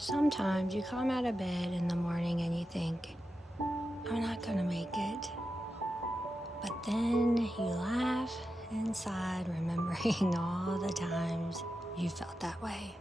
Sometimes you come out of bed in the morning and you think, I'm not gonna make it. But then you laugh inside, remembering all the times you felt that way.